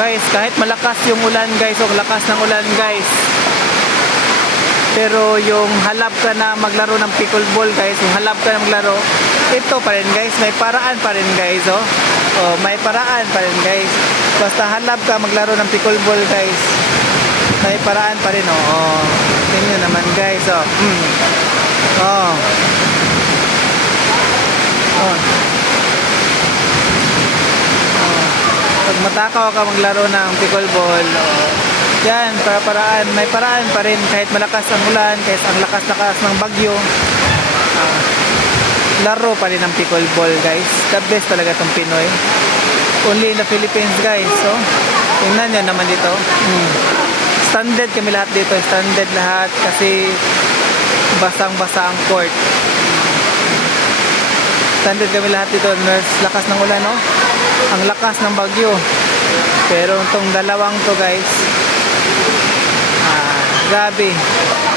Guys, kahit malakas yung ulan guys, o lakas ng ulan guys, pero yung halap ka na maglaro ng pickleball guys, yung halap ka na maglaro, ito pa rin guys, may paraan pa rin guys, oh. Oh, may paraan pa rin guys. Basta halap ka maglaro ng pickleball guys, may paraan pa rin, oh. Oh. Tingnan naman guys, oh. Oh. Oh. Pag matakaw ka maglaro ng pickleball, yan, paraan, may paraan pa rin kahit malakas ang ulan, kahit ang lakas-lakas ng bagyo, laro pa rin ng pickleball guys. The best talaga itong Pinoy. Only in the Philippines guys. So, tingnan nyo naman dito. Standard kami lahat dito, standard lahat kasi basang-basa ang court. Standard kami lahat dito. Lakas ng ulan, no? Ang lakas ng bagyo. Pero itong dalawang to guys, grabe.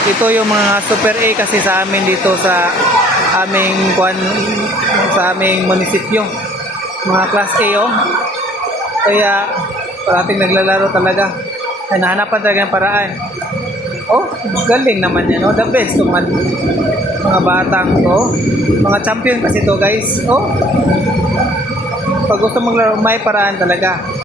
Ito yung mga super A kasi sa amin dito sa aming munisipyo. Mga class A, oh. Kaya parating naglalaro talaga. Ay, nahanapan talaga ng paraan. Oh, galing naman yan, oh. The best to man. Mga batang to. Mga champion kasi to guys. Oh. Pag gusto maglaro, may paraan talaga.